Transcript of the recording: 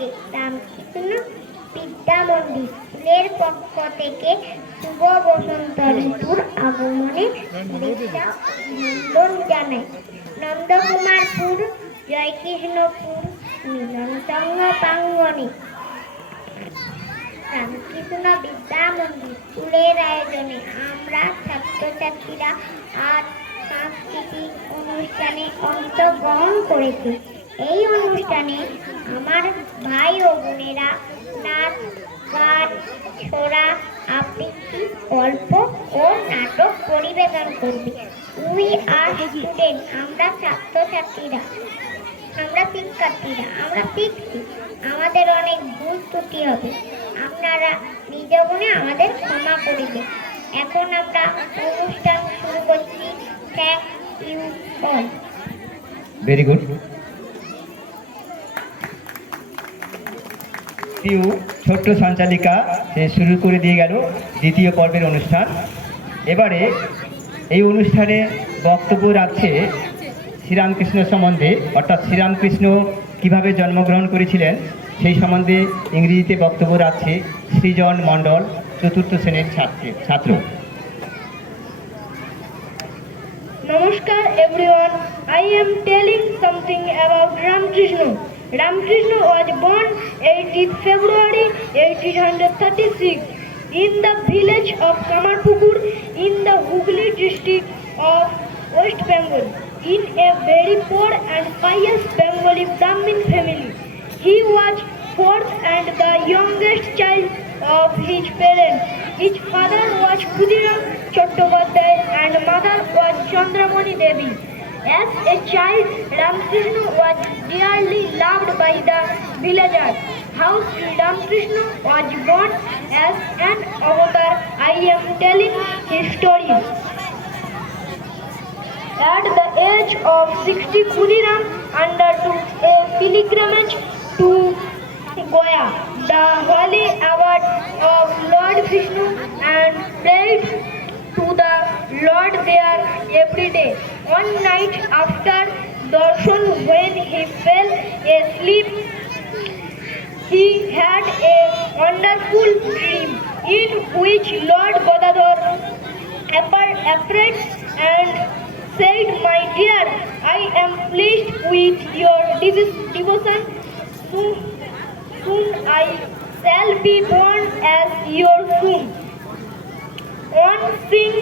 থেকে রামকৃষ্ণ বিদ্যা মন্দির স্কুলের পক্ষ থেকে শুভ বসন্ত ঋতুর আগমনে শুভেচ্ছা অভিনন্দন জানাই। নন্দকুমারপুর জয়কৃষ্ণপুর মিলনসংঘ প্রাঙ্গণে রামকৃষ্ণ বিদ্যা মন্দির স্কুলের আয়োজনে আমরা ছাত্রছাত্রীরা আজ সাংস্কৃতিক অনুষ্ঠানে অংশগ্রহণ করেছি। এই অনুষ্ঠানে আমার ভাই ও বোনেরা নাচ, গান, ছোড়া, আবৃত্তি, গল্প ও নাটক পরিবেশন করবে। উই আর স্টুডেন্ট, আমরা ছাত্রছাত্রীরা, আমরা শিক্ষার্থীরা, আমরা শিখছি। আমাদের অনেক ভুল ত্রুটি হবে, আপনারা নিজ গুণে আমাদের ক্ষমা করিবেন। এখন আমরা অনুষ্ঠান শুরু করছি। Thank you all. Very good. Piu ছোট্ট সঞ্চালিকা সে শুরু করে দিয়ে গেল দ্বিতীয় পর্বের অনুষ্ঠান। এবারে এই অনুষ্ঠানে বক্তব্য রাখছে শ্রীরামকৃষ্ণ সম্বন্ধে, অর্থাৎ শ্রীরামকৃষ্ণ কিভাবে জন্মগ্রহণ করেছিলেন সেই সম্বন্ধে ইংরেজিতে বক্তব্য রাখছে সৃজন মণ্ডল, চতুর্থ শ্রেণীর ছাত্র। Namaskar everyone, I am telling something about Ramkrishna. Ramkrishna was born 18th February 1836 in the village of Kamarpukur in the Hooghly district of West Bengal in a very poor and pious Bengali Brahmin family. He was fourth and the youngest child of his parents. His father was Khudiram Chattopadhyay and mother was Chandramani Devi. As a child, Ramkrishna was dearly loved by the villagers. How Sri Ramkrishna was born as an avatar, I am telling his story. At the age of 60, Khudiram undertook a pilgrimage to Goya, the holy abode of Lord Vishnu, and prayed to the Lord there every day. One night after darshan, when he fell asleep, he had a wonderful dream in which Lord Godadhar appeared and said, "My dear, I am pleased with your devotion. Soon I shall be born as your son." On seeing